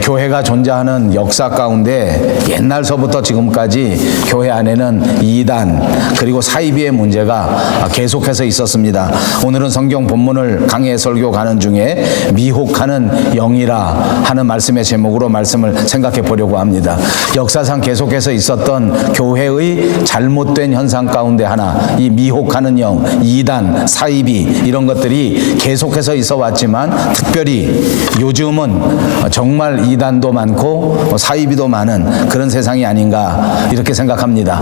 교회가 존재하는 역사 가운데 옛날서부터 지금까지 교회 안에는 이단 그리고 사이비의 문제가 계속해서 있었습니다. 오늘은 성경 본문을 강해 설교 가는 중에 미혹하는 영이라 하는 말씀의 제목으로 말씀을 생각해 보려고 합니다. 역사상 계속해서 있었던 교회의 잘못된 현상 가운데 하나, 이 미혹하는 영, 이단, 사이비 이런 것들이 계속해서 있어 왔지만 특별히 요즘은 정말 이단도 많고 사이비도 많은 그런 세상이 아닌가 이렇게 생각합니다.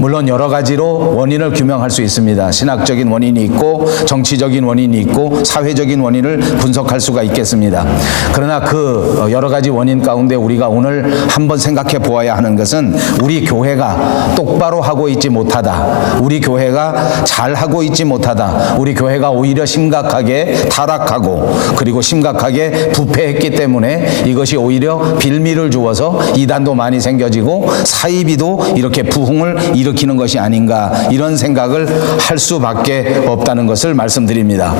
물론 여러 가지로 원인을 규명할 수 있습니다. 신학적인 원인이 있고 정치적인 원인이 있고 사회적인 원인을 분석할 수가 있겠습니다. 그러나 그 여러 가지 원인 가운데 우리가 오늘 한번 생각해 보아야 하는 것은 우리 교회가 똑바로 하고 있지 못하다, 우리 교회가 잘 하고 있지 못하다, 우리 교회가 오히려 심각하게 타락하고 그리고 심각하게 부패했기 때문에 이것이 오히려 빌미를 주어서 이단도 많이 생겨지고 사이비도 이렇게 부흥을 일으키는 것이 아닌가, 이런 생각을 할 수밖에 없다는 것을 말씀드립니다.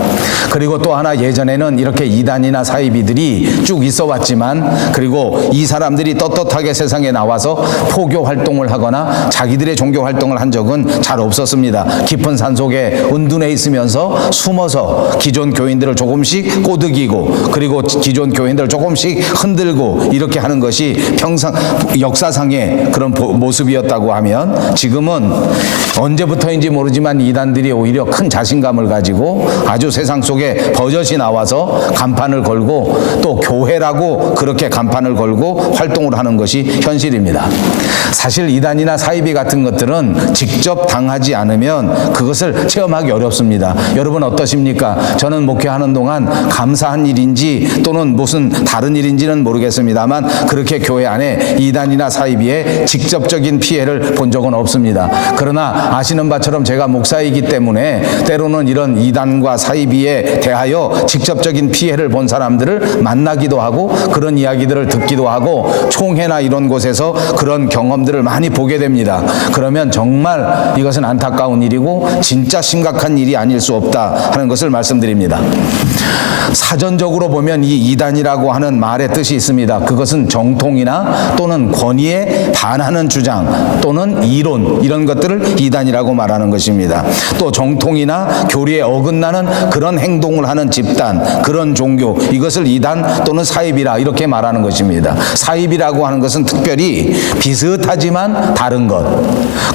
그리고 또 하나, 예전에는 이렇게 이단이나 사이비들이 쭉 있어 왔지만 그리고 이 사람들이 떳떳하게 세상에 나와서 포교 활동을 하거나 자기들의 종교 활동을 한 적은 잘 없었습니다. 깊은 산속에 은둔해 있으면서 숨어서 기존 교인들을 조금씩 꼬드기고 그리고 기존 교인들을 조금씩 흔들고 이렇게 하는 것이 평상 역사상의 그런 모습이었다고 하면, 지금은 언제부터인지 모르지만 이단들이 오히려 큰 자신감을 가지고 아주 세상 속에 버젓이 나와서 간판을 걸고 또 교회라고 그렇게 간판을 걸고 활동을 하는 것이 현실입니다. 사실 이단이나 사이비 같은 것들은 직접 당하지 않으면 그것을 체험하기 어렵습니다. 여러분 어떠십니까? 저는 목회하는 동안 감사한 일인지 또는 무슨 다른 일인지는 모르겠습니다만 그렇게 교회 안에 이단이나 사이비의 직접적인 피해를 본 적은 없습니다. 그러나 아시는 바처럼 제가 목사이기 때문에 때로는 이런 이단과 사이비에 대하여 직접적인 피해를 본 사람들을 만나기도 하고 그런 이야기들을 듣기도 하고 총회나 이런 곳에서 그런 경험들을 많이 보게 됩니다. 그러면 정말 이것은 안타까운 일이고 진짜 심각한 일이 아닐 수 없다 하는 것을 말씀드립니다. 사전적으로 보면 이 이단이라고 하는 말의 뜻이 있습니다. 그것은 정통이나 또는 권위에 반하는 주장 또는 이론, 이런 것들을 이단이라고 말하는 것입니다. 또 정통이나 교리에 어긋나는 그런 행동을 하는 집단, 그런 종교, 이것을 이단 또는 사이비라 이렇게 말하는 것입니다. 사이비라고 하는 것은 특별히 비슷하지만 다른 것,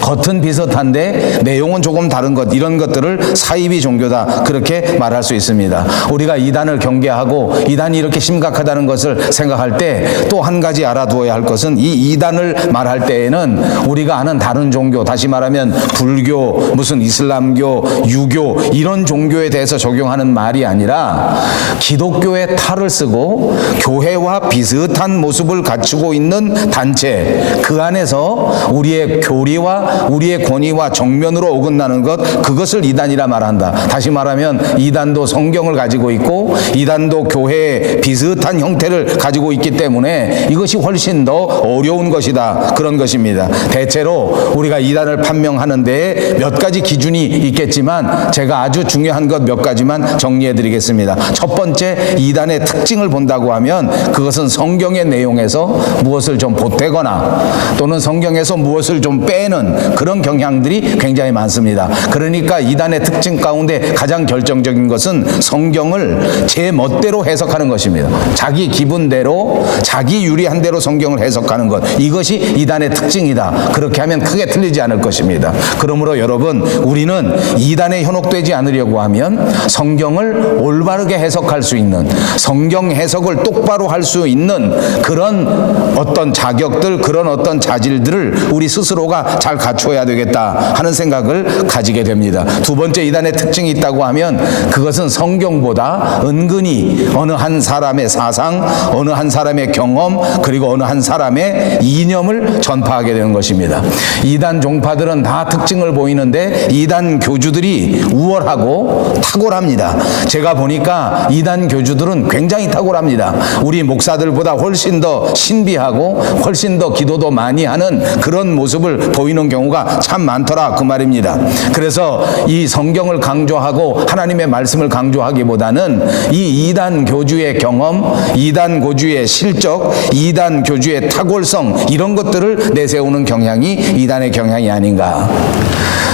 겉은 비슷한데 내용은 조금 다른 것, 이런 것들을 사이비 종교다 그렇게 말할 수 있습니다. 우리가 이단을 경계하고 이단이 이렇게 심각하다는 것을 생각할 때 또 한 가지 알아두어야 할 것은, 이 이단을 말할 때에는 우리가 아는 다른 종교, 다시 말하면 불교, 무슨 이슬람교, 유교 이런 종교에 대해서 적용하는 말이 아니라 기독교의 탈을 쓰고 교회와 비슷한 모습을 갖추고 있는 단체, 그 안에서 우리의 교리와 우리의 권위와 정면으로 어긋나는 것, 그것을 이단이라 말한다. 다시 말하면 이단도 성경을 가지고 있고 이단도 교회의 비슷한 형태를 가지고 있기 때문에 이것이 훨씬 더 어려운 것이다, 그런 것입니다. 대체로 우리가 이단을 판명하는 데에 몇 가지 기준이 있겠지만 제가 아주 중요한 것 몇 가지만 정리해 드리겠습니다. 첫 번째, 이단의 특징을 본다고 하면 그것은 성경의 내용에서 무엇을 좀 보태거나 또는 성경에서 무엇을 좀 빼는 그런 경향들이 굉장히 많습니다. 그러니까 이단의 특징 가운데 가장 결정적인 것은 성경을 제 멋대로 해석하는 것입니다. 자기 기분대로 자기 유리한 대로 성경을 해석하는 것, 이것이 이단의 특징이다. 그렇게 하면 크게 틀리지 않을 것입니다. 그러므로 여러분, 우리는 이단에 현혹되지 않으려고 하면 성경을 올바르게 해석할 수 있는, 성경 해석을 똑바로 할 수 있는 그런 어떤 자격들, 그런 어떤 자질들을 우리 스스로가 잘 갖춰야 되겠다 하는 생각을 가지게 됩니다. 두 번째, 이단의 특징이 있다고 하면 그것은 성경보다 은근히 어느 한 사람의 사상, 어느 한 사람의 경험, 그리고 어느 한 사람의 이념을 전파하게 되는 것입니다. 이단 종파들은 다 특징을 보이는데 이단 교주들이 우월하고 탁월합니다. 제가 보니까 이단 교주들은 굉장히 탁월합니다. 우리 목사들보다 훨씬 더 신비하고 훨씬 더 기도도 많이 하는 그런 모습을 보이는 경우가 참 많더라, 그 말입니다. 그래서 이 성경을 강조하고 하나님의 말씀을 강조하기보다는 이 이단 교주의 경험, 이단 교주의 실적, 이단 교주의 탁월성 이런 것들을 내세우는 경향이 이단의 경향이 아닌가.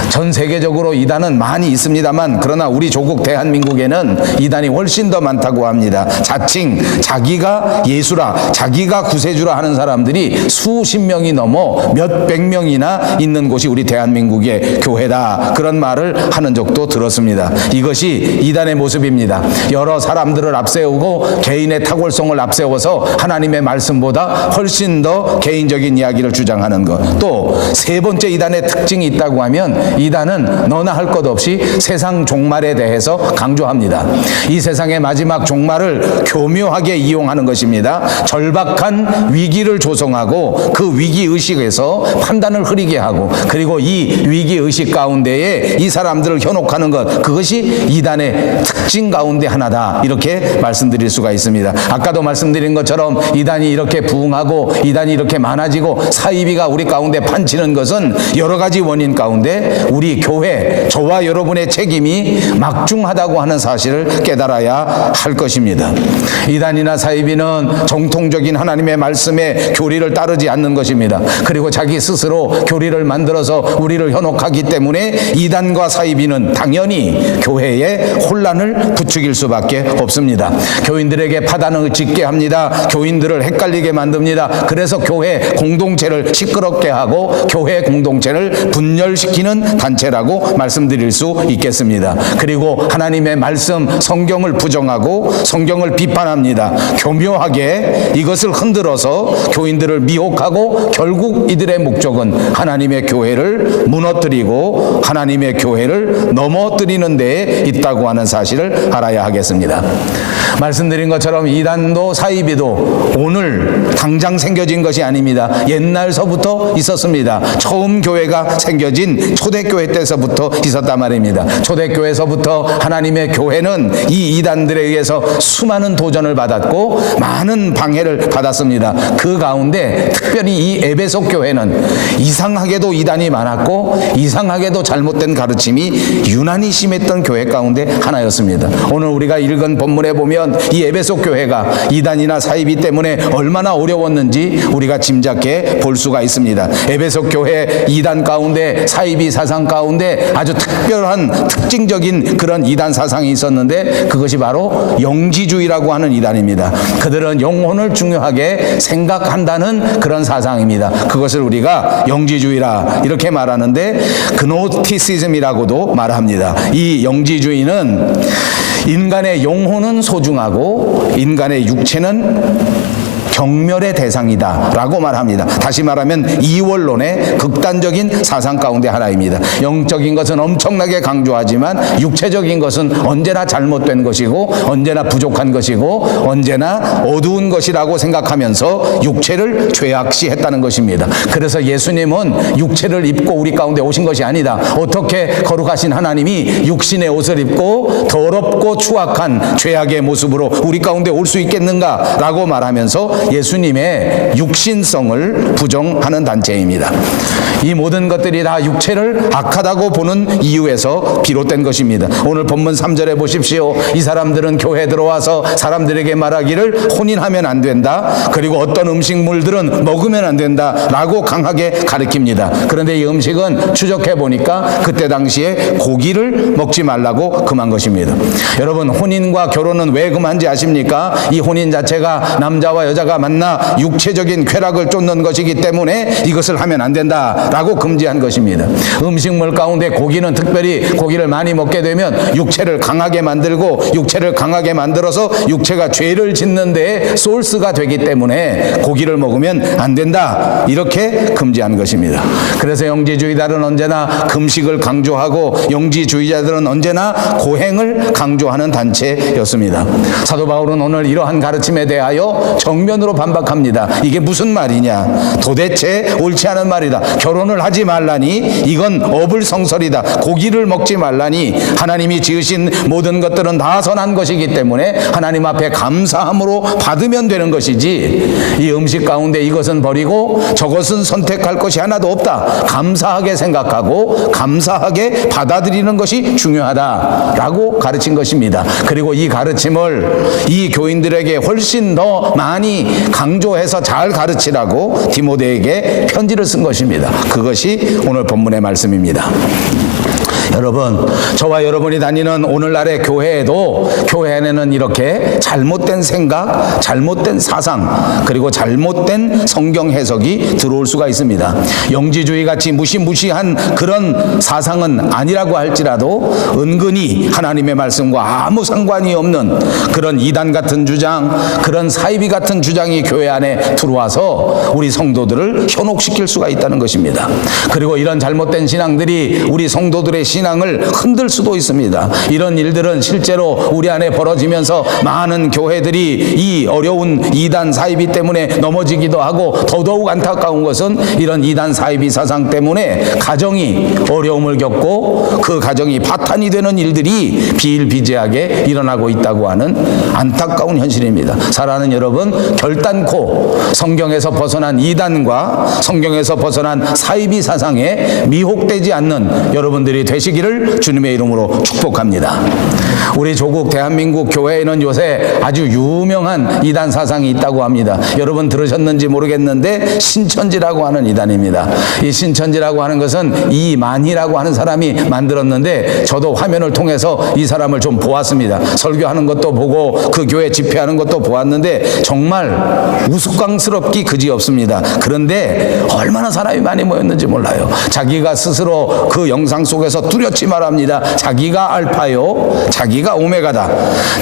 전 세계적으로 이단은 많이 있습니다만 그러나 우리 조국 대한민국에는 이단이 훨씬 더 많다고 합니다. 자칭 자기가 예수라, 자기가 구세주라 하는 사람들이 수십 명이 넘어 몇백 명이나 있는 곳이 우리 대한민국의 교회다, 그런 말을 하는 적도 들었습니다. 이것이 이단의 모습입니다. 여러 사람들을 앞세우고 개인의 탁월성을 앞세워서 하나님의 말씀보다 훨씬 더 개인적인 이야기를 주장하는 것. 또 세 번째 이단의 특징이 있다고 하면 이단은 너나 할 것 없이 세상 종말에 대해서 강조합니다. 이 세상의 마지막 종말을 교묘하게 이용하는 것입니다. 절박한 위기를 조성하고 그 위기의식에서 판단을 흐리게 하고, 그리고 이 위기의식 가운데에 이 사람들을 현혹하는 것, 그것이 이단의 특징 가운데 하나다, 이렇게 말씀드릴 수가 있습니다. 아까도 말씀드린 것처럼 이단이 이렇게 부흥하고 이단이 이렇게 많아지고 사이비가 우리 가운데 판치는 것은 여러 가지 원인 가운데 우리 교회, 저와 여러분의 책임이 막중하다고 하는 사실을 깨달아야 할 것입니다. 이단이나 사이비는 정통적인 하나님의 말씀의 교리를 따르지 않는 것입니다. 그리고 자기 스스로 교리를 만들어서 우리를 현혹하기 때문에 이단과 사이비는 당연히 교회에 혼란을 부추길 수밖에 없습니다. 교인들에게 파단을 짓게 합니다. 교인들을 헷갈리게 만듭니다. 그래서 교회 공동체를 시끄럽게 하고 교회 공동체를 분열시키는 단체라고 말씀드릴 수 있겠습니다. 그리고 하나님의 말씀, 성경을 부정하고 성경을 비판합니다. 교묘하게 이것을 흔들어서 교인들을 미혹하고 결국 이들의 목적은 하나님의 교회를 무너뜨리고 하나님의 교회를 넘어뜨리는 데에 있다고 하는 사실을 알아야 하겠습니다. 말씀드린 것처럼 이단도 사이비도 오늘 당장 생겨진 것이 아닙니다. 옛날서부터 있었습니다. 처음 교회가 생겨진 초대교회 때서부터 있었단 말입니다. 초대교회에서부터 하나님의 교회는 이 이단들에 의해서 수많은 도전을 받았고 많은 방해를 받았습니다. 그 가운데 특별히 이 에베소 교회는 이상하게도 이단이 많았고 이상하게도 잘못된 가르침이 유난히 심했던 교회 가운데 하나였습니다. 오늘 우리가 읽은 본문에 보면 이 에베소 교회가 이단이나 사이비 때문에 얼마나 어려웠는지 우리가 짐작해 볼 수가 있습니다. 에베소 교회 이단 가운데, 사이비 사상 가운데 아주 특별한 특징적인 그런 이단 사상이 있었는데 그것이 바로 영지주의라고 하는 이단입니다. 그들은 영혼을 중요하게 생각한다는 그런 사상입니다. 그것을 우리가 영지주의라 이렇게 말하는데 그노티시즘이라고도 말합니다. 이 영지주의는 인간의 영혼은 소중하고 인간의 육체는 경멸의 대상이다 라고 말합니다. 다시 말하면 이원론의 극단적인 사상 가운데 하나입니다. 영적인 것은 엄청나게 강조하지만 육체적인 것은 언제나 잘못된 것이고 언제나 부족한 것이고 언제나 어두운 것이라고 생각하면서 육체를 죄악시했다는 것입니다. 그래서 예수님은 육체를 입고 우리 가운데 오신 것이 아니다. 어떻게 거룩하신 하나님이 육신의 옷을 입고 더럽고 추악한 죄악의 모습으로 우리 가운데 올 수 있겠는가 라고 말하면서 예수님의 육신성을 부정하는 단체입니다. 이 모든 것들이 다 육체를 악하다고 보는 이유에서 비롯된 것입니다. 오늘 본문 3절에 보십시오. 이 사람들은 교회에 들어와서 사람들에게 말하기를 혼인하면 안 된다, 그리고 어떤 음식물들은 먹으면 안 된다 라고 강하게 가르칩니다. 그런데 이 음식은 추적해 보니까 그때 당시에 고기를 먹지 말라고 금한 것입니다. 여러분, 혼인과 결혼은 왜 금한지 아십니까? 이 혼인 자체가 남자와 여자가 만나 육체적인 쾌락을 쫓는 것이기 때문에 이것을 하면 안 된다라고 금지한 것입니다. 음식물 가운데 고기는 특별히 고기를 많이 먹게 되면 육체를 강하게 만들고 육체를 강하게 만들어서 육체가 죄를 짓는 데에 소스가 되기 때문에 고기를 먹으면 안 된다, 이렇게 금지한 것입니다. 그래서 영지주의자들은 언제나 금식을 강조하고 영지주의자들은 언제나 고행을 강조하는 단체였습니다. 사도 바울은 오늘 이러한 가르침에 대하여 정면 내면으로 반박합니다. 이게 무슨 말이냐? 도대체 옳지 않은 말이다. 결혼을 하지 말라니 이건 어불성설이다. 고기를 먹지 말라니 하나님이 지으신 모든 것들은 다 선한 것이기 때문에 하나님 앞에 감사함으로 받으면 되는 것이지, 이 음식 가운데 이것은 버리고 저것은 선택할 것이 하나도 없다. 감사하게 생각하고 감사하게 받아들이는 것이 중요하다라고 가르친 것입니다. 그리고 이 가르침을 이 교인들에게 훨씬 더 많이 강조해서 잘 가르치라고 디모데에게 편지를 쓴 것입니다. 그것이 오늘 본문의 말씀입니다. 여러분, 저와 여러분이 다니는 오늘날의 교회에도, 교회 안에는 이렇게 잘못된 생각, 잘못된 사상, 그리고 잘못된 성경 해석이 들어올 수가 있습니다. 영지주의 같이 무시무시한 그런 사상은 아니라고 할지라도 은근히 하나님의 말씀과 아무 상관이 없는 그런 이단 같은 주장, 그런 사이비 같은 주장이 교회 안에 들어와서 우리 성도들을 현혹시킬 수가 있다는 것입니다. 그리고 이런 잘못된 신앙들이 우리 성도들의 신앙을 흔들 수도 있습니다. 이런 일들은 실제로 우리 안에 벌어지면서 많은 교회들이 이 어려운 이단 사이비 때문에 넘어지기도 하고, 더더욱 안타까운 것은 이런 이단 사이비 사상 때문에 가정이 어려움을 겪고 그 가정이 파탄이 되는 일들이 비일비재하게 일어나고 있다고 하는 안타까운 현실입니다. 사랑하는 여러분, 결단코 성경에서 벗어난 이단과 성경에서 벗어난 사이비 사상에 미혹되지 않는 여러분들이 되시기를 주님의 이름으로 축복합니다. 우리 조국 대한민국 교회에는 요새 아주 유명한 이단 사상이 있다고 합니다. 여러분 들으셨는지 모르겠는데 신천지라고 하는 이단입니다. 이 신천지라고 하는 것은 이만희라고 하는 사람이 만들었는데, 저도 화면을 통해서 이 사람을 좀 보았습니다. 설교하는 것도 보고 그 교회 집회하는 것도 보았는데 정말 우스꽝스럽기 그지없습니다. 그런데 얼마나 사람이 많이 모였는지 몰라요. 자기가 스스로 그 영상 속에서 뚜렷이 말합니다. 자기가 알파요, 자기가 오메가다,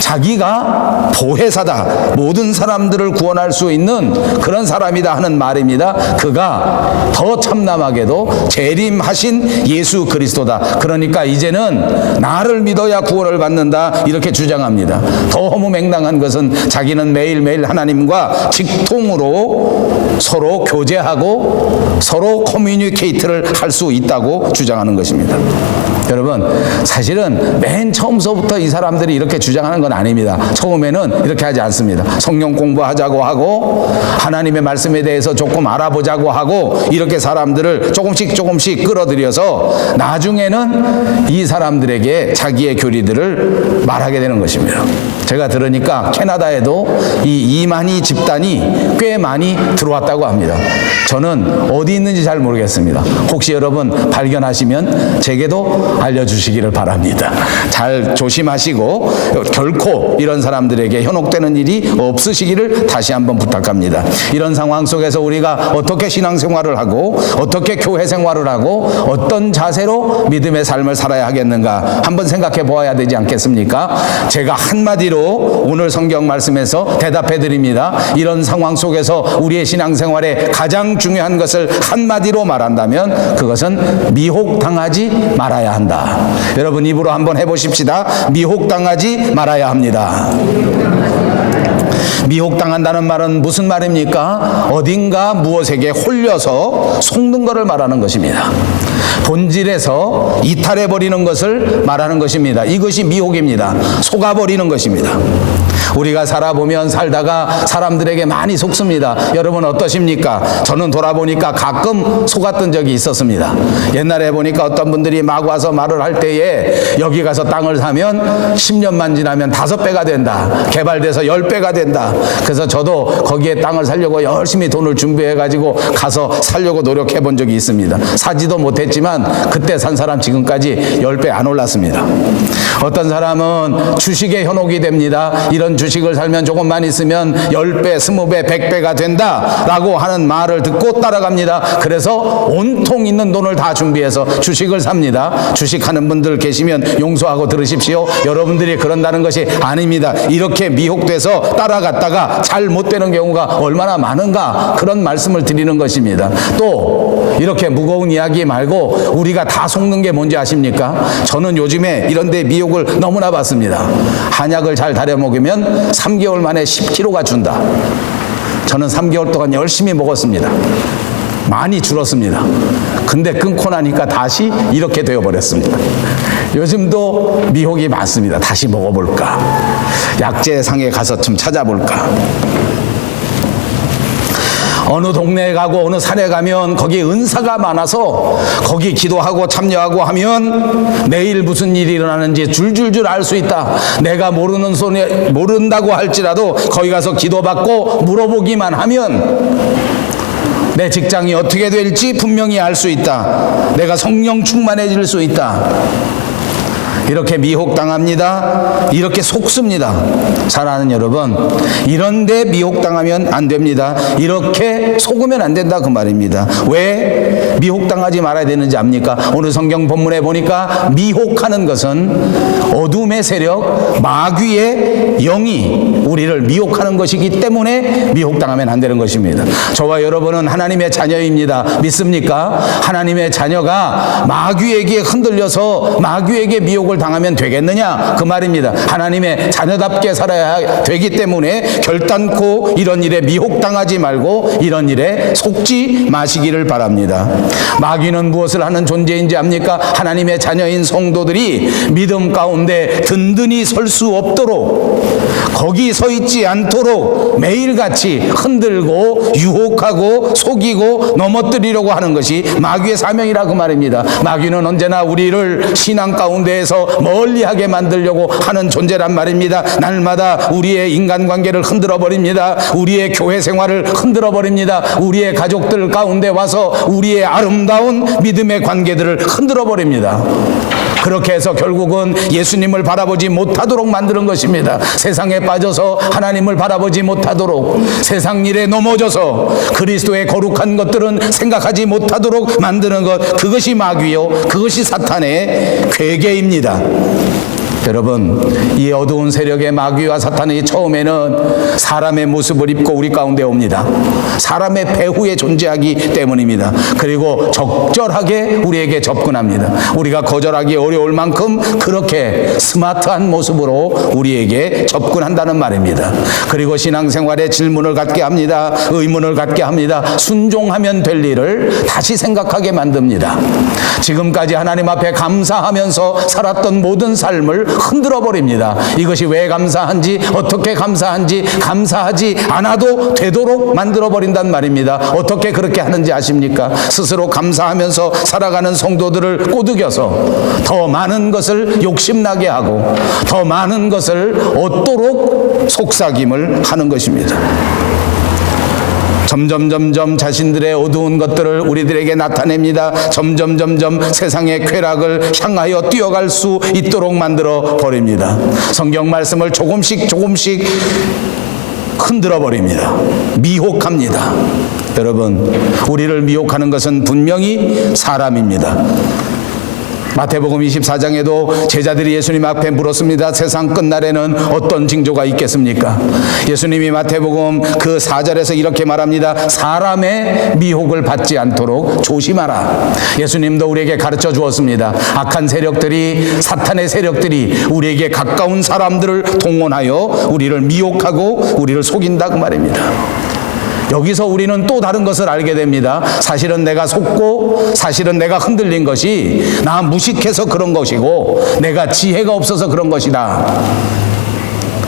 자기가 보혜사다, 모든 사람들을 구원할 수 있는 그런 사람이다 하는 말입니다. 그가 더 참남하게도 재림하신 예수 그리스도다. 그러니까 이제는 나를 믿어야 구원을 받는다, 이렇게 주장합니다. 더 허무맹랑한 것은 자기는 매일매일 하나님과 직통으로 서로 교제하고 서로 커뮤니케이트를 할 수 있다고 주장하는 것입니다. 여러분, 사실은 맨 처음서부터 이 사람들이 이렇게 주장하는 건 아닙니다. 처음에는 이렇게 하지 않습니다. 성경 공부하자고 하고 하나님의 말씀에 대해서 조금 알아보자고 하고 이렇게 사람들을 조금씩 끌어들여서 나중에는 이 사람들에게 자기의 교리들을 말하게 되는 것입니다. 제가 들으니까 캐나다에도 이 이만희 집단이 꽤 많이 들어왔다고 합니다. 저는 어디 있는지 잘 모르겠습니다. 혹시 여러분 발견하시면 제게도 알려주시기를 바랍니다. 잘 조심하시고 결코 이런 사람들에게 현혹되는 일이 없으시기를 다시 한번 부탁합니다. 이런 상황 속에서 우리가 어떻게 신앙생활을 하고 어떻게 교회 생활을 하고 어떤 자세로 믿음의 삶을 살아야 하겠는가 한번 생각해 보아야 되지 않겠습니까? 제가 한마디로 오늘 성경 말씀에서 대답해 드립니다. 이런 상황 속에서 우리의 신앙생활에 가장 중요한 것을 한마디로 말한다면 그것은 미혹당하지 말아야 한다. 여러분 입으로 한번 해보십시다. 미혹당하지 말아야 합니다. 미혹당한다는 말은 무슨 말입니까? 어딘가 무엇에게 홀려서 속는 것을 말하는 것입니다. 본질에서 이탈해버리는 것을 말하는 것입니다. 이것이 미혹입니다. 속아버리는 것입니다. 우리가 살아보면 살다가 사람들에게 많이 속습니다. 여러분 어떠십니까? 저는 돌아보니까 가끔 속았던 적이 있었습니다. 옛날에 보니까 어떤 분들이 막 와서 말을 할 때에 여기 가서 땅을 사면 10년만 지나면 5배가 된다, 개발돼서 10배가 된다. 그래서 저도 거기에 땅을 사려고 열심히 돈을 준비해가지고 가서 사려고 노력해 본 적이 있습니다. 사지도 못했지만 그때 산 사람 지금까지 10배 안 올랐습니다. 어떤 사람은 주식에 현혹이 됩니다. 이런 주식을 살면 조금만 있으면 10배, 20배, 100배가 된다라고 하는 말을 듣고 따라갑니다. 그래서 온통 있는 돈을 다 준비해서 주식을 삽니다. 주식하는 분들 계시면 용서하고 들으십시오. 여러분들이 그런다는 것이 아닙니다. 이렇게 미혹돼서 따라갔다가 잘 못 되는 경우가 얼마나 많은가, 그런 말씀을 드리는 것입니다. 또 이렇게 무거운 이야기 말고 우리가 다 속는 게 뭔지 아십니까? 저는 요즘에 이런 데 미혹을 너무나 받습니다. 한약을 잘 다려 먹으면 3개월 만에 10kg가 준다. 저는 3개월 동안 열심히 먹었습니다. 많이 줄었습니다. 근데 끊고 나니까 다시 이렇게 되어버렸습니다. 요즘도 미혹이 많습니다. 다시 먹어볼까? 약재상에 가서 좀 찾아볼까? 어느 동네에 가고 어느 산에 가면 거기 은사가 많아서 거기 기도하고 참여하고 하면 내일 무슨 일이 일어나는지 줄줄줄 알 수 있다. 내가 모른다고 할지라도 거기 가서 기도받고 물어보기만 하면 내 직장이 어떻게 될지 분명히 알 수 있다. 내가 성령 충만해질 수 있다. 이렇게 미혹당합니다. 이렇게 속습니다. 사랑하는 여러분, 이런데 미혹당하면 안 됩니다. 이렇게 속으면 안 된다 그 말입니다. 왜 미혹당하지 말아야 되는지 압니까? 오늘 성경 본문에 보니까 미혹하는 것은 어둠의 세력, 마귀의 영이 우리를 미혹하는 것이기 때문에 미혹당하면 안 되는 것입니다. 저와 여러분은 하나님의 자녀입니다. 믿습니까? 하나님의 자녀가 마귀에게 흔들려서 마귀에게 미혹을 당하면 되겠느냐 그 말입니다. 하나님의 자녀답게 살아야 되기 때문에 결단코 이런 일에 미혹당하지 말고 이런 일에 속지 마시기를 바랍니다. 마귀는 무엇을 하는 존재인지 압니까? 하나님의 자녀인 성도들이 믿음 가운데 든든히 설 수 없도록, 거기 서 있지 않도록 매일같이 흔들고 유혹하고 속이고 넘어뜨리려고 하는 것이 마귀의 사명이라 그 말입니다. 마귀는 언제나 우리를 신앙 가운데에서 멀리하게 만들려고 하는 존재란 말입니다. 날마다 우리의 인간관계를 흔들어버립니다. 우리의 교회 생활을 흔들어버립니다. 우리의 가족들 가운데 와서 우리의 아름다운 믿음의 관계들을 흔들어버립니다. 그렇게 해서 결국은 예수님을 바라보지 못하도록 만드는 것입니다. 세상에 빠져서 하나님을 바라보지 못하도록, 세상 일에 넘어져서 그리스도의 거룩한 것들은 생각하지 못하도록 만드는 것, 그것이 마귀요, 그것이 사탄의 괴계입니다. 여러분, 이 어두운 세력의 마귀와 사탄이 처음에는 사람의 모습을 입고 우리 가운데 옵니다. 사람의 배후에 존재하기 때문입니다. 그리고 적절하게 우리에게 접근합니다. 우리가 거절하기 어려울 만큼 그렇게 스마트한 모습으로 우리에게 접근한다는 말입니다. 그리고 신앙생활에 질문을 갖게 합니다. 의문을 갖게 합니다. 순종하면 될 일을 다시 생각하게 만듭니다. 지금까지 하나님 앞에 감사하면서 살았던 모든 삶을 흔들어 버립니다. 이것이 왜 감사한지, 어떻게 감사한지, 감사하지 않아도 되도록 만들어 버린단 말입니다. 어떻게 그렇게 하는지 아십니까? 스스로 감사하면서 살아가는 성도들을 꼬드겨서 더 많은 것을 욕심나게 하고 더 많은 것을 얻도록 속삭임을 하는 것입니다. 점점 자신들의 어두운 것들을 우리들에게 나타냅니다. 점점 세상의 쾌락을 향하여 뛰어갈 수 있도록 만들어 버립니다. 성경 말씀을 조금씩 흔들어 버립니다. 미혹합니다. 여러분, 우리를 미혹하는 것은 분명히 사람입니다. 마태복음 24장에도 제자들이 예수님 앞에 물었습니다. 세상 끝날에는 어떤 징조가 있겠습니까? 예수님이 마태복음 그 4절에서 이렇게 말합니다. 사람의 미혹을 받지 않도록 조심하라. 예수님도 우리에게 가르쳐 주었습니다. 악한 세력들이, 사탄의 세력들이 우리에게 가까운 사람들을 동원하여 우리를 미혹하고 우리를 속인다 그 말입니다. 여기서 우리는 또 다른 것을 알게 됩니다. 사실은 내가 속고, 사실은 내가 흔들린 것이 나 무식해서 그런 것이고 내가 지혜가 없어서 그런 것이다.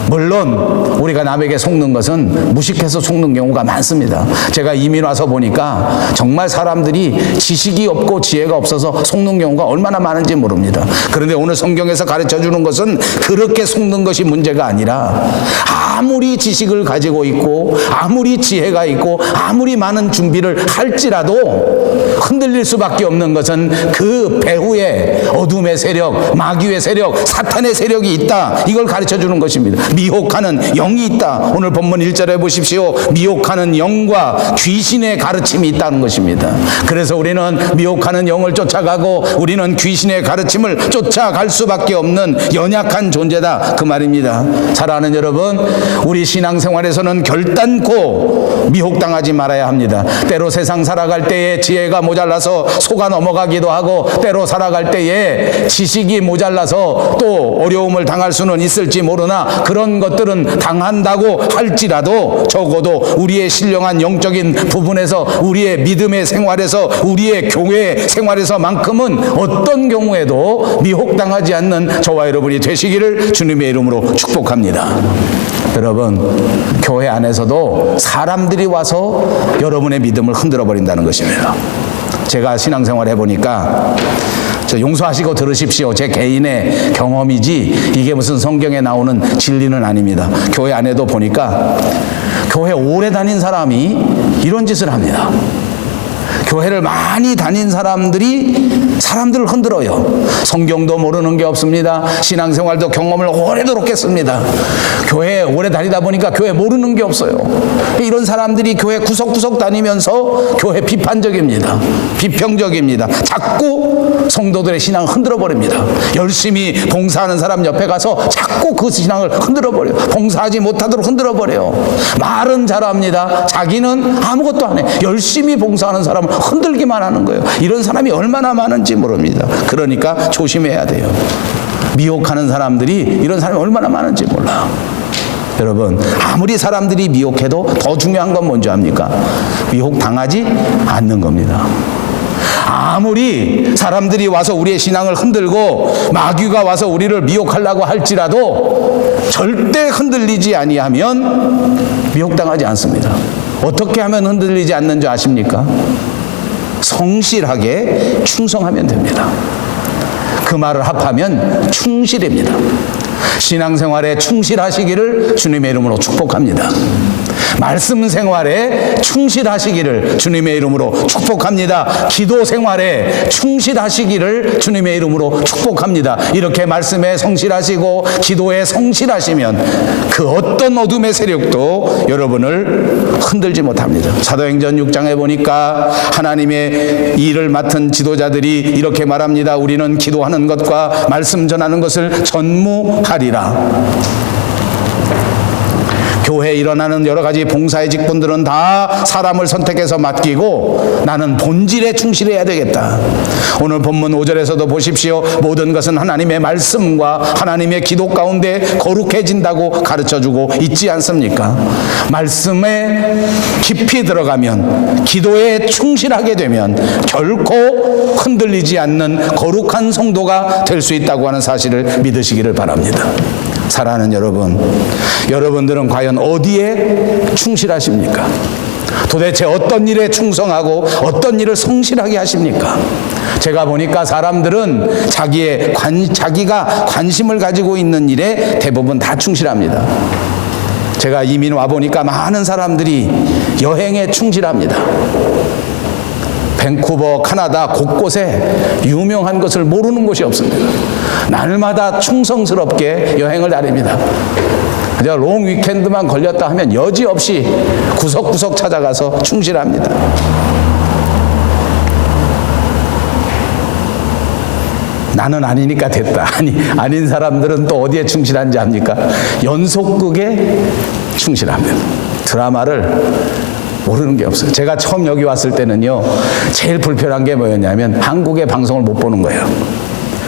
물론 우리가 남에게 속는 것은 무식해서 속는 경우가 많습니다. 제가 이민 와서 보니까 정말 사람들이 지식이 없고 지혜가 없어서 속는 경우가 얼마나 많은지 모릅니다. 그런데 오늘 성경에서 가르쳐주는 것은 그렇게 속는 것이 문제가 아니라 아무리 지식을 가지고 있고 아무리 지혜가 있고 아무리 많은 준비를 할지라도 흔들릴 수밖에 없는 것은 그 배후에 어둠의 세력, 마귀의 세력, 사탄의 세력이 있다. 이걸 가르쳐주는 것입니다. 미혹하는 영이 있다. 오늘 본문 1절에 보십시오. 미혹하는 영과 귀신의 가르침이 있다는 것입니다. 그래서 우리는 미혹하는 영을 쫓아가고 우리는 귀신의 가르침을 쫓아갈 수밖에 없는 연약한 존재다 그 말입니다. 사랑하는 여러분, 우리 신앙생활에서는 결단코 미혹당하지 말아야 합니다. 때로 세상 살아갈 때에 지혜가 모자라서 속아 넘어가기도 하고 때로 살아갈 때에 지식이 모자라서 또 어려움을 당할 수는 있을지 모르나 그런 그런 것들은 당한다고 할지라도 적어도 우리의 신령한 영적인 부분에서, 우리의 믿음의 생활에서, 우리의 교회 생활에서만큼은 어떤 경우에도 미혹당하지 않는 저와 여러분이 되시기를 주님의 이름으로 축복합니다. 여러분, 교회 안에서도 사람들이 와서 여러분의 믿음을 흔들어 버린다는 것입니다. 제가 신앙생활 해보니까, 저 용서하시고 들으십시오. 제 개인의 경험이지 이게 무슨 성경에 나오는 진리는 아닙니다. 교회 안에도 보니까 교회 오래 다닌 사람이 이런 짓을 합니다. 교회를 많이 다닌 사람들이 사람들을 흔들어요. 성경도 모르는 게 없습니다. 신앙생활도 경험을 오래도록 했습니다. 교회에 오래 다니다 보니까 교회 모르는 게 없어요. 이런 사람들이 교회 구석구석 다니면서 교회 비판적입니다. 비평적입니다. 자꾸 성도들의 신앙을 흔들어 버립니다. 열심히 봉사하는 사람 옆에 가서 자꾸 그 신앙을 흔들어 버려요. 봉사하지 못하도록 흔들어 버려요. 말은 잘합니다. 자기는 아무것도 안 해. 열심히 봉사하는 사람을 흔들기만 하는 거예요. 이런 사람이 얼마나 많은지 모릅니다. 그러니까 조심해야 돼요. 미혹하는 사람들이, 이런 사람이 얼마나 많은지 몰라. 여러분, 아무리 사람들이 미혹해도 더 중요한 건 뭔지 압니까? 미혹 당하지 않는 겁니다. 아무리 사람들이 와서 우리의 신앙을 흔들고 마귀가 와서 우리를 미혹하려고 할지라도 절대 흔들리지 아니하면 미혹당하지 않습니다. 어떻게 하면 흔들리지 않는 줄 아십니까? 성실하게 충성하면 됩니다. 그 말을 합하면 충실입니다. 신앙생활에 충실하시기를 주님의 이름으로 축복합니다. 말씀 생활에 충실하시기를 주님의 이름으로 축복합니다. 기도 생활에 충실하시기를 주님의 이름으로 축복합니다. 이렇게 말씀에 성실하시고 기도에 성실하시면 그 어떤 어둠의 세력도 여러분을 흔들지 못합니다. 사도행전 6장에 보니까 하나님의 일을 맡은 지도자들이 이렇게 말합니다. 우리는 기도하는 것과 말씀 전하는 것을 전무하리라. 교회에 일어나는 여러 가지 봉사의 직분들은 다 사람을 선택해서 맡기고 나는 본질에 충실해야 되겠다. 오늘 본문 5절에서도 보십시오. 모든 것은 하나님의 말씀과 하나님의 기도 가운데 거룩해진다고 가르쳐주고 있지 않습니까? 말씀에 깊이 들어가면, 기도에 충실하게 되면 결코 흔들리지 않는 거룩한 성도가 될 수 있다고 하는 사실을 믿으시기를 바랍니다. 사랑하는 여러분, 여러분들은 과연 어디에 충실하십니까? 도대체 어떤 일에 충성하고 어떤 일을 성실하게 하십니까? 제가 보니까 사람들은 자기가 관심을 가지고 있는 일에 대부분 다 충실합니다. 제가 이민 와보니까 많은 사람들이 여행에 충실합니다. 밴쿠버, 캐나다 곳곳에 유명한 것을 모르는 곳이 없습니다. 날마다 충성스럽게 여행을 다닙니다. 그저 롱 위켄드만 걸렸다 하면 여지없이 구석구석 찾아가서 충실합니다. 나는 아니니까 됐다. 아닌 사람들은 또 어디에 충실한지 압니까? 연속극에 충실합니다. 드라마를 모르는 게 없어요. 제가 처음 여기 왔을 때는요, 제일 불편한 게 뭐였냐면 한국의 방송을 못 보는 거예요.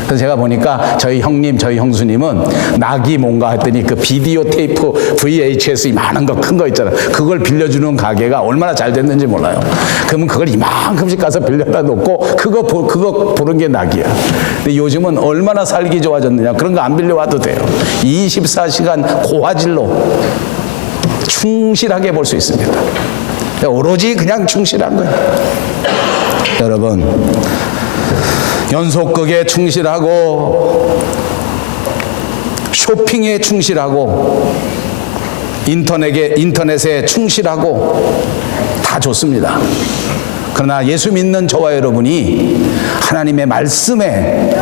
그래서 제가 보니까 저희 형님, 저희 형수님은 낙이 뭔가 했더니 그 비디오 테이프 VHS 많은 거, 큰 거 있잖아요. 그걸 빌려주는 가게가 얼마나 잘 됐는지 몰라요. 그러면 그걸 이만큼씩 가서 빌려다 놓고 그거 보는 게 낙이야. 근데 요즘은 얼마나 살기 좋아졌느냐. 그런 거 안 빌려와도 돼요. 24시간 고화질로 충실하게 볼 수 있습니다. 오로지 그냥 충실한 거예요. 여러분, 연속극에 충실하고 쇼핑에 충실하고 인터넷에 충실하고 다 좋습니다. 그러나 예수 믿는 저와 여러분이 하나님의 말씀에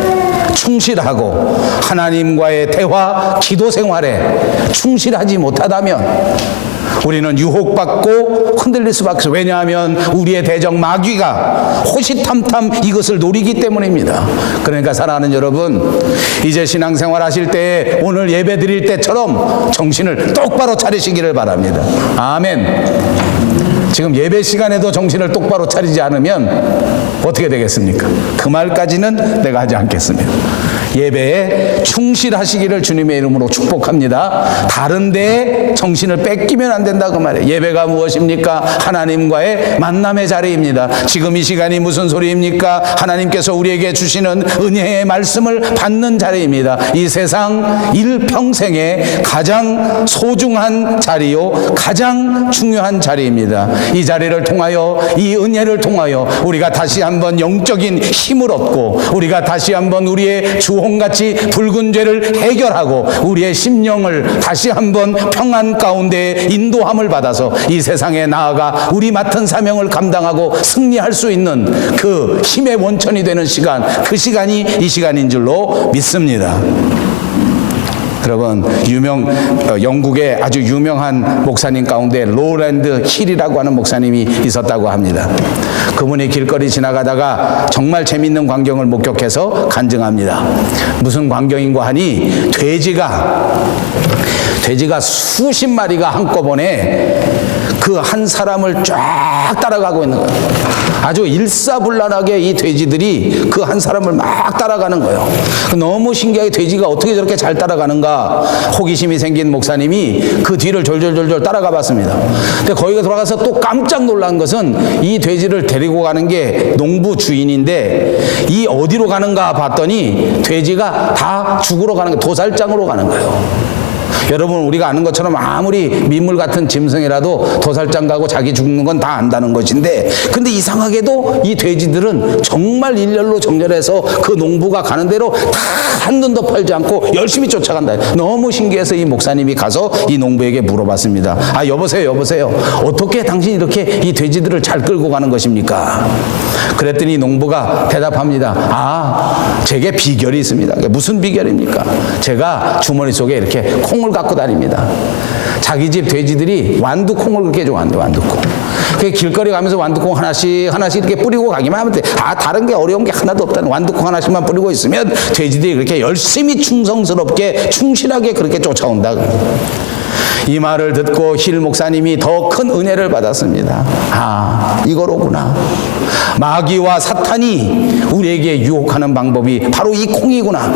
충실하고 하나님과의 대화, 기도 생활에 충실하지 못하다면 우리는 유혹받고 흔들릴 수밖에 없어요. 왜냐하면 우리의 대적 마귀가 호시탐탐 이것을 노리기 때문입니다. 그러니까 사랑하는 여러분, 이제 신앙생활 하실 때 오늘 예배 드릴 때처럼 정신을 똑바로 차리시기를 바랍니다. 아멘. 지금 예배 시간에도 정신을 똑바로 차리지 않으면 어떻게 되겠습니까? 그 말까지는 내가 하지 않겠습니다. 예배에 충실하시기를 주님의 이름으로 축복합니다. 다른 데에 정신을 뺏기면 안 된다 그 말이에요. 예배가 무엇입니까? 하나님과의 만남의 자리입니다. 지금 이 시간이 무슨 소리입니까? 하나님께서 우리에게 주시는 은혜의 말씀을 받는 자리입니다. 이 세상 일평생에 가장 소중한 자리요, 가장 중요한 자리입니다. 이 자리를 통하여, 이 은혜를 통하여 우리가 다시 한번 영적인 힘을 얻고, 우리가 다시 한번 우리의 주홍같이 붉은 죄를 해결하고, 우리의 심령을 다시 한번 평안 가운데 인도함을 받아서 이 세상에 나아가 우리 맡은 사명을 감당하고 승리할 수 있는 그 힘의 원천이 되는 시간, 그 시간이 이 시간인 줄로 믿습니다. 여러분, 영국의 아주 유명한 목사님 가운데 로랜드 힐이라고 하는 목사님이 있었다고 합니다. 그분이 길거리 지나가다가 정말 재밌는 광경을 목격해서 간증합니다. 무슨 광경인가 하니 돼지가 수십 마리가 한꺼번에 그 한 사람을 쫙 따라가고 있는 거예요. 아주 일사불란하게 이 돼지들이 그 한 사람을 막 따라가는 거예요. 너무 신기하게 돼지가 어떻게 저렇게 잘 따라가는가 호기심이 생긴 목사님이 그 뒤를 졸졸졸졸 따라가 봤습니다. 근데 거기가 돌아가서 또 깜짝 놀란 것은 이 돼지를 데리고 가는 게 농부 주인인데 이 어디로 가는가 봤더니 돼지가 다 죽으러 가는 거예요. 도살장으로 가는 거예요. 여러분, 우리가 아는 것처럼 아무리 민물 같은 짐승이라도 도살장 가고 자기 죽는 건 다 안다는 것인데, 근데 이상하게도 이 돼지들은 정말 일렬로 정렬해서 그 농부가 가는 대로 다 한눈도 팔지 않고 열심히 쫓아간다. 너무 신기해서 이 목사님이 가서 이 농부에게 물어봤습니다. 아, 여보세요. 어떻게 당신이 이렇게 이 돼지들을 잘 끌고 가는 것입니까? 그랬더니 농부가 대답합니다. 아, 제게 비결이 있습니다. 무슨 비결입니까? 제가 주머니 속에 이렇게 콩을 갖고 다닙니다. 자기 집 돼지들이 완두콩을 그렇게 좋아한대, 완두콩. 길거리 가면서 완두콩 하나씩 이렇게 뿌리고 가기만 하면 돼. 다른 게 어려운 게 하나도 없다는, 완두콩 하나씩만 뿌리고 있으면 돼지들이 그렇게 열심히 충성스럽게 충실하게 그렇게 쫓아온다. 이 말을 듣고 힐 목사님이 더 큰 은혜를 받았습니다. 아, 이거로구나. 마귀와 사탄이 우리에게 유혹하는 방법이 바로 이 콩이구나.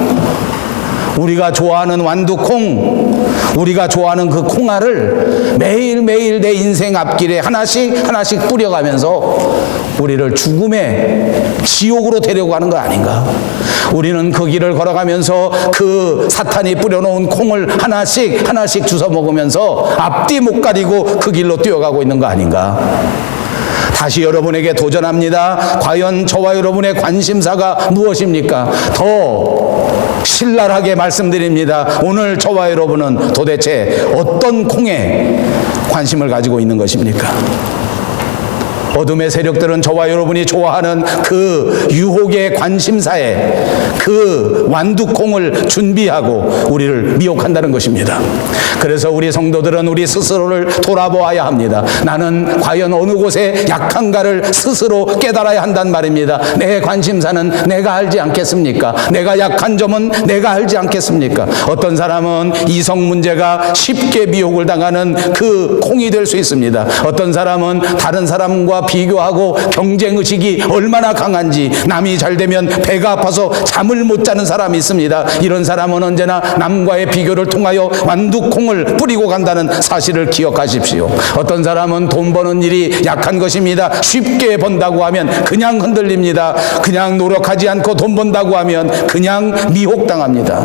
우리가 좋아하는 완두콩, 우리가 좋아하는 그 콩알을 매일매일 내 인생 앞길에 하나씩 뿌려가면서 우리를 죽음의 지옥으로 데려고 하는 거 아닌가? 우리는 그 길을 걸어가면서 그 사탄이 뿌려놓은 콩을 하나씩 주워 먹으면서 앞뒤 못 가리고 그 길로 뛰어가고 있는 거 아닌가? 다시 여러분에게 도전합니다. 과연 저와 여러분의 관심사가 무엇입니까? 더 신랄하게 말씀드립니다. 오늘 저와 여러분은 도대체 어떤 콩에 관심을 가지고 있는 것입니까? 어둠의 세력들은 저와 여러분이 좋아하는 그 유혹의 관심사에 그 완두콩을 준비하고 우리를 미혹한다는 것입니다. 그래서 우리 성도들은 우리 스스로를 돌아보아야 합니다. 나는 과연 어느 곳에 약한가를 스스로 깨달아야 한단 말입니다. 내 관심사는 내가 알지 않겠습니까? 내가 약한 점은 내가 알지 않겠습니까? 어떤 사람은 이성 문제가 쉽게 미혹을 당하는 그 콩이 될 수 있습니다. 어떤 사람은 다른 사람과 비교하고 경쟁의식이 얼마나 강한지, 남이 잘 되면 배가 아파서 잠을 못 자는 사람이 있습니다. 이런 사람은 언제나 남과의 비교를 통하여 완두콩을 뿌리고 간다는 사실을 기억하십시오. 어떤 사람은 돈 버는 일이 약한 것입니다. 쉽게 번다고 하면 그냥 흔들립니다. 그냥 노력하지 않고 돈 번다고 하면 그냥 미혹당합니다.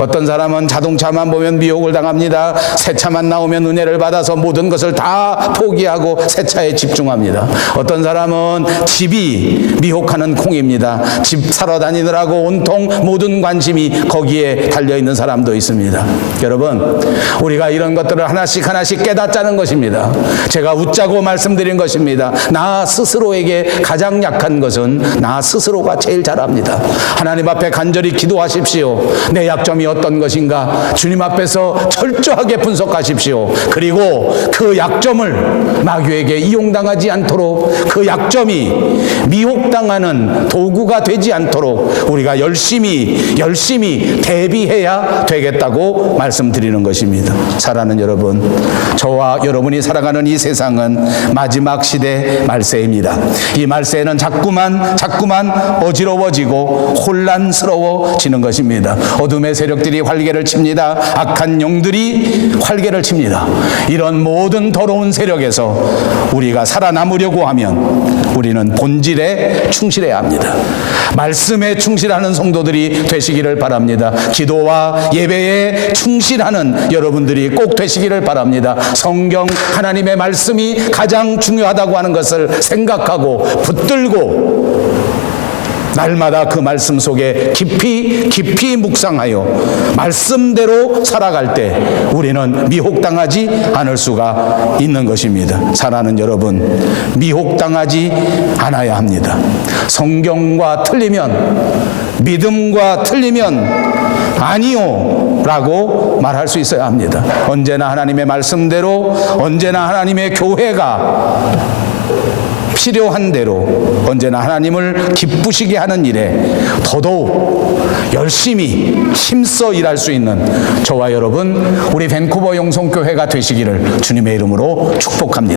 어떤 사람은 자동차만 보면 미혹을 당합니다. 새 차만 나오면 은혜를 받아서 모든 것을 다 포기하고 새 차에 집중합니다. 어떤 사람은 집이 미혹하는 콩입니다. 집 사러 다니느라고 온통 모든 관심이 거기에 달려있는 사람도 있습니다. 여러분, 우리가 이런 것들을 하나씩 깨닫자는 것입니다. 제가 웃자고 말씀드린 것입니다. 나 스스로에게 가장 약한 것은 나 스스로가 제일 잘 압니다. 하나님 앞에 간절히 기도하십시오. 내 약점이 어떤 것인가 주님 앞에서 철저하게 분석하십시오. 그리고 그 약점을 마귀에게 이용당하지 않도록 그 약점이 미혹당하는 도구가 되지 않도록 우리가 열심히 대비해야 되겠다고 말씀드리는 것입니다. 사랑하는 여러분, 저와 여러분이 살아가는 이 세상은 마지막 시대 말세입니다. 이 말세에는 자꾸만 어지러워지고 혼란스러워지는 것입니다. 어둠의 세력들이 활개를 칩니다. 악한 영들이 활개를 칩니다. 이런 모든 더러운 세력에서 우리가 살아남으려고 하면 우리는 본질에 충실해야 합니다. 말씀에 충실하는 성도들이 되시기를 바랍니다. 기도와 예배에 충실하는 여러분들이 꼭 되시기를 바랍니다. 성경 하나님의 말씀이 가장 중요하다고 하는 것을 생각하고 붙들고 날마다 그 말씀 속에 깊이 묵상하여 말씀대로 살아갈 때 우리는 미혹당하지 않을 수가 있는 것입니다. 사랑하는 여러분, 미혹당하지 않아야 합니다. 성경과 틀리면, 믿음과 틀리면 아니요 라고 말할 수 있어야 합니다. 언제나 하나님의 말씀대로, 언제나 하나님의 교회가 필요한 대로, 언제나 하나님을 기쁘시게 하는 일에 더더욱 열심히 힘써 일할 수 있는 저와 여러분, 우리 밴쿠버 영성교회가 되시기를 주님의 이름으로 축복합니다.